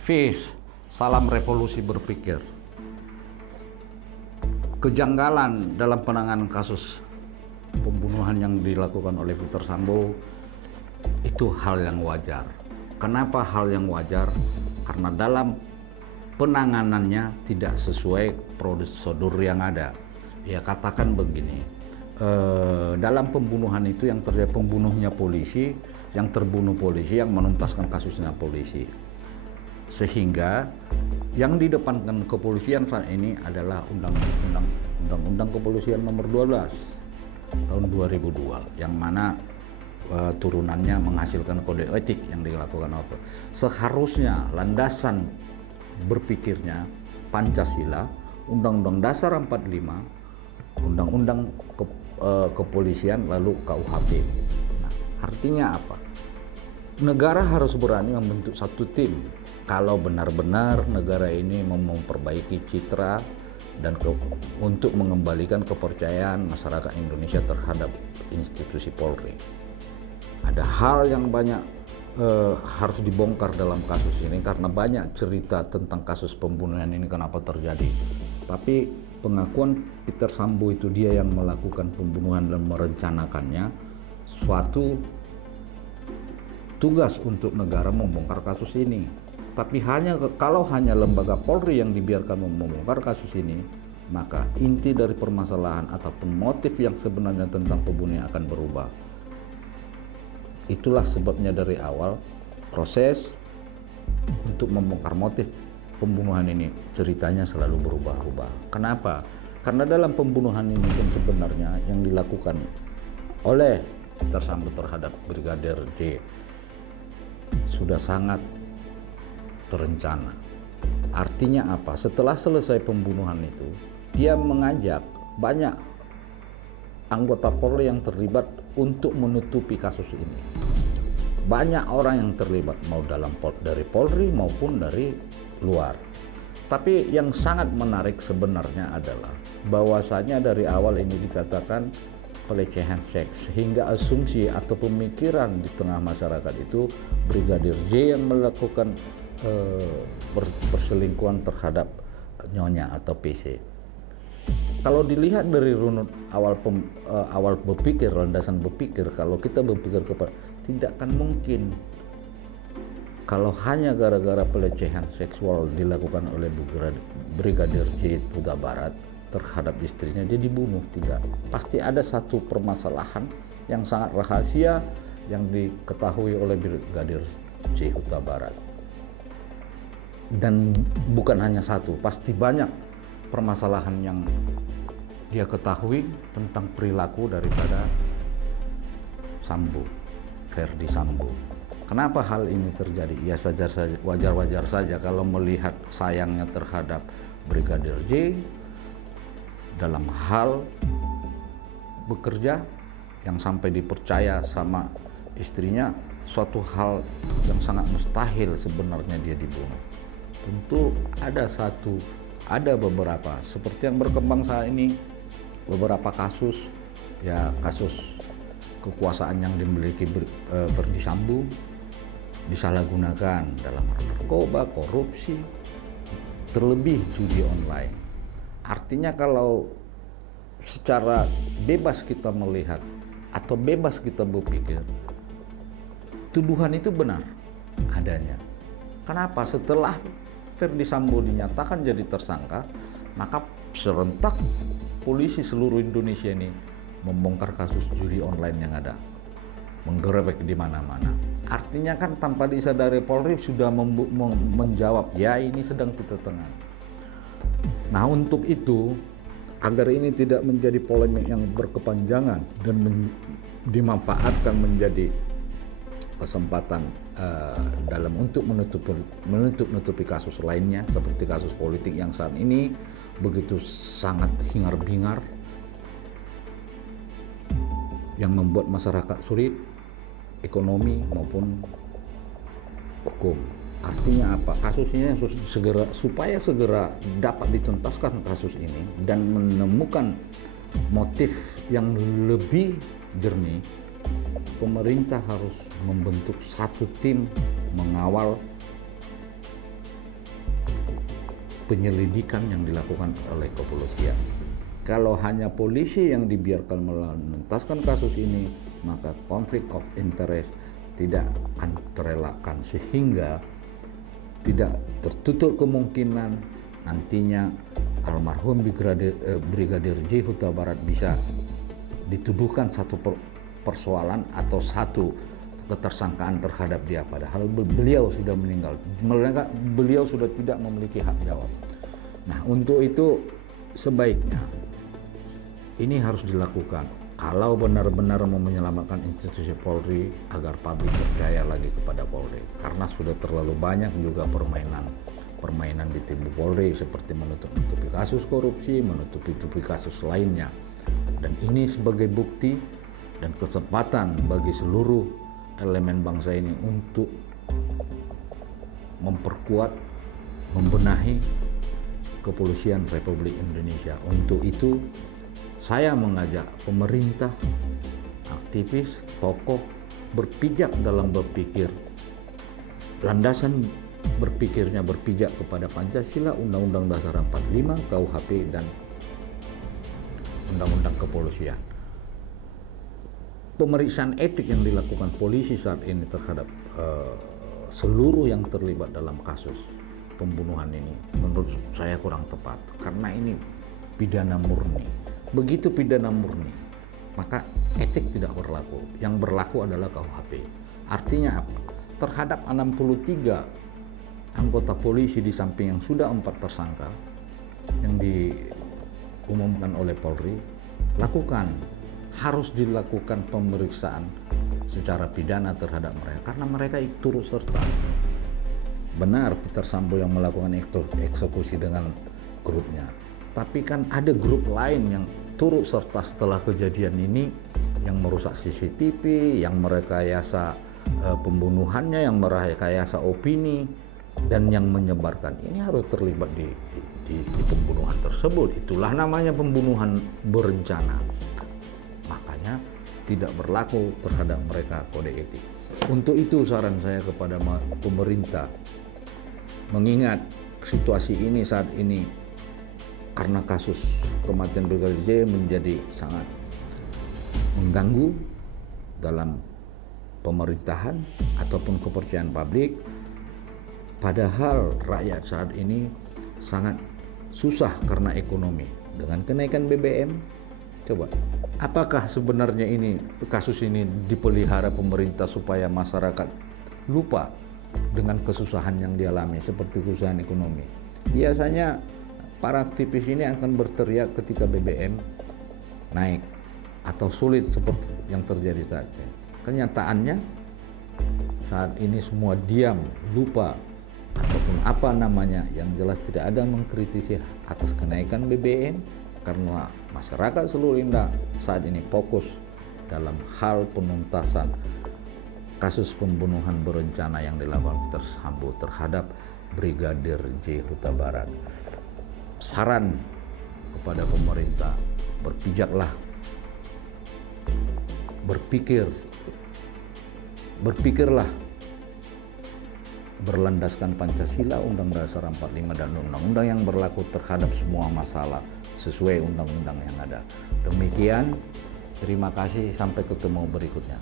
Fish, salam revolusi berpikir. Kejanggalan dalam penanganan kasus pembunuhan yang dilakukan oleh Peter Sambo itu hal yang wajar. Kenapa hal yang wajar? Karena dalam penanganannya tidak sesuai prosedur yang ada. Ya katakan begini, dalam pembunuhan itu yang terjadi pembunuhnya polisi, yang terbunuh polisi, yang menuntaskan kasusnya polisi. Sehingga yang didepankan kepolisian saat ini adalah Undang-Undang Kepolisian Nomor 12 tahun 2002 yang mana turunannya menghasilkan kode etik yang dilakukan apa. Seharusnya landasan berpikirnya Pancasila, Undang-Undang Dasar 45, Undang-Undang Kepolisian, lalu KUHP. Nah, artinya apa? Negara harus berani membentuk satu tim kalau benar-benar negara ini mau memperbaiki citra dan untuk mengembalikan kepercayaan masyarakat Indonesia terhadap institusi Polri. Ada hal yang banyak harus dibongkar dalam kasus ini karena banyak cerita tentang kasus pembunuhan ini kenapa terjadi. Tapi pengakuan Peter Sambo itu dia yang melakukan pembunuhan dan merencanakannya, suatu tugas untuk negara membongkar kasus ini. Tapi kalau hanya lembaga Polri yang dibiarkan membongkar kasus ini, maka inti dari permasalahan ataupun motif yang sebenarnya tentang pembunuhan akan berubah. Itulah sebabnya dari awal proses untuk membongkar motif pembunuhan ini ceritanya selalu berubah-ubah. Kenapa? Karena dalam pembunuhan ini pun sebenarnya yang dilakukan oleh Peter Sambo terhadap Brigadir J sudah sangat terencana. Artinya apa? Setelah selesai pembunuhan itu, dia mengajak banyak anggota Polri yang terlibat untuk menutupi kasus ini. Banyak orang yang terlibat, mau dari Polri maupun dari luar. Tapi yang sangat menarik sebenarnya adalah bahwasanya dari awal ini dikatakan pelecehan seks, sehingga asumsi atau pemikiran di tengah masyarakat itu Brigadir J yang melakukan perselingkuhan terhadap nyonya atau PC. Kalau dilihat dari runut awal berpikir, landasan berpikir, kalau kita berpikir tidak akan mungkin kalau hanya gara-gara pelecehan seksual dilakukan oleh Brigadir J Huta Barat terhadap istrinya dia dibunuh. Tidak, pasti ada satu permasalahan yang sangat rahasia yang diketahui oleh Brigadir J Huta Barat. Dan bukan hanya satu, pasti banyak permasalahan yang dia ketahui tentang perilaku daripada Sambo, Ferdi Sambo. Kenapa hal ini terjadi? Ya wajar-wajar saja kalau melihat sayangnya terhadap Brigadir J dalam hal bekerja yang sampai dipercaya sama istrinya, suatu hal yang sangat mustahil sebenarnya dia dibunuh. Tentu ada beberapa seperti yang berkembang saat ini, beberapa kasus kekuasaan yang dimiliki Ferdi Sambo disalahgunakan dalam narkoba, korupsi, terlebih judi online. Artinya kalau secara bebas kita melihat atau bebas kita berpikir, tuduhan itu benar adanya. Kenapa? Setelah Ferdi Sambo dinyatakan jadi tersangka, maka serentak polisi seluruh Indonesia ini membongkar kasus judi online yang ada, menggerebek di mana-mana. Artinya kan tanpa disadari Polri sudah menjawab, ya ini sedang kita tangani. Nah untuk itu, agar ini tidak menjadi polemik yang berkepanjangan dan dimanfaatkan menjadi kesempatan dalam untuk menutupi kasus lainnya seperti kasus politik yang saat ini begitu sangat hingar-bingar yang membuat masyarakat sulit, ekonomi maupun hukum. Artinya apa? Kasus ini supaya segera dapat dituntaskan kasus ini dan menemukan motif yang lebih jernih, pemerintah harus membentuk satu tim mengawal penyelidikan yang dilakukan oleh kepolisian. Kalau hanya polisi yang dibiarkan menuntaskan kasus ini, maka konflik of interest tidak akan terelakkan, sehingga tidak tertutup kemungkinan nantinya almarhum Brigadir J Huta Barat bisa dituduhkan satu persoalan atau satu ketersangkaan terhadap dia, padahal beliau sudah meninggal, beliau sudah tidak memiliki hak jawab. Nah, untuk itu sebaiknya ini harus dilakukan kalau benar-benar mau menyelamatkan institusi Polri agar publik percaya lagi kepada Polri, karena sudah terlalu banyak juga permainan di tubuh Polri, seperti menutupi kasus korupsi, menutupi kasus lainnya. Dan ini sebagai bukti dan kesempatan bagi seluruh elemen bangsa ini untuk memperkuat, membenahi kepolisian Republik Indonesia. Untuk itu saya mengajak pemerintah, aktivis, tokoh berpijak dalam berpikir. Landasan berpikirnya berpijak kepada Pancasila, Undang-Undang Dasar 45, KUHP, dan Undang-Undang Kepolisian. Pemeriksaan etik yang dilakukan polisi saat ini terhadap seluruh yang terlibat dalam kasus pembunuhan ini menurut saya kurang tepat, karena ini pidana murni. Begitu pidana murni, maka etik tidak berlaku. Yang berlaku adalah KUHP. Artinya apa? Terhadap 63 anggota polisi di samping yang sudah 4 tersangka yang diumumkan oleh Polri, harus dilakukan pemeriksaan secara pidana terhadap mereka, karena mereka turut serta. Benar Peter Sambo yang melakukan eksekusi dengan grupnya, tapi kan ada grup lain yang turut serta setelah kejadian ini, yang merusak CCTV, yang merekayasa pembunuhannya, yang merekayasa opini, dan yang menyebarkan. Ini harus terlibat di pembunuhan tersebut. Itulah namanya pembunuhan berencana. Makanya tidak berlaku terhadap mereka kode etik. Untuk itu saran saya kepada pemerintah, mengingat situasi ini saat ini, karena kasus kematian Brigadir J menjadi sangat mengganggu dalam pemerintahan ataupun kepercayaan publik, padahal rakyat saat ini sangat susah karena ekonomi. Dengan kenaikan BBM, coba apakah sebenarnya kasus ini dipelihara pemerintah supaya masyarakat lupa dengan kesusahan yang dialami, seperti kesusahan ekonomi? Biasanya para aktivis ini akan berteriak ketika BBM naik atau sulit seperti yang terjadi saat ini. Kenyataannya saat ini semua diam, lupa, ataupun apa namanya, yang jelas tidak ada mengkritisi atas kenaikan BBM, karena masyarakat seluruh Indonesia saat ini fokus dalam hal penuntasan kasus pembunuhan berencana yang dilakukan Peter Sambo terhadap Brigadir J Huta Barat. Saran kepada pemerintah, berpijaklah, berpikirlah berlandaskan Pancasila, Undang-Undang Dasar 45, dan undang-undang yang berlaku terhadap semua masalah sesuai undang-undang yang ada. Demikian, terima kasih, sampai ketemu berikutnya.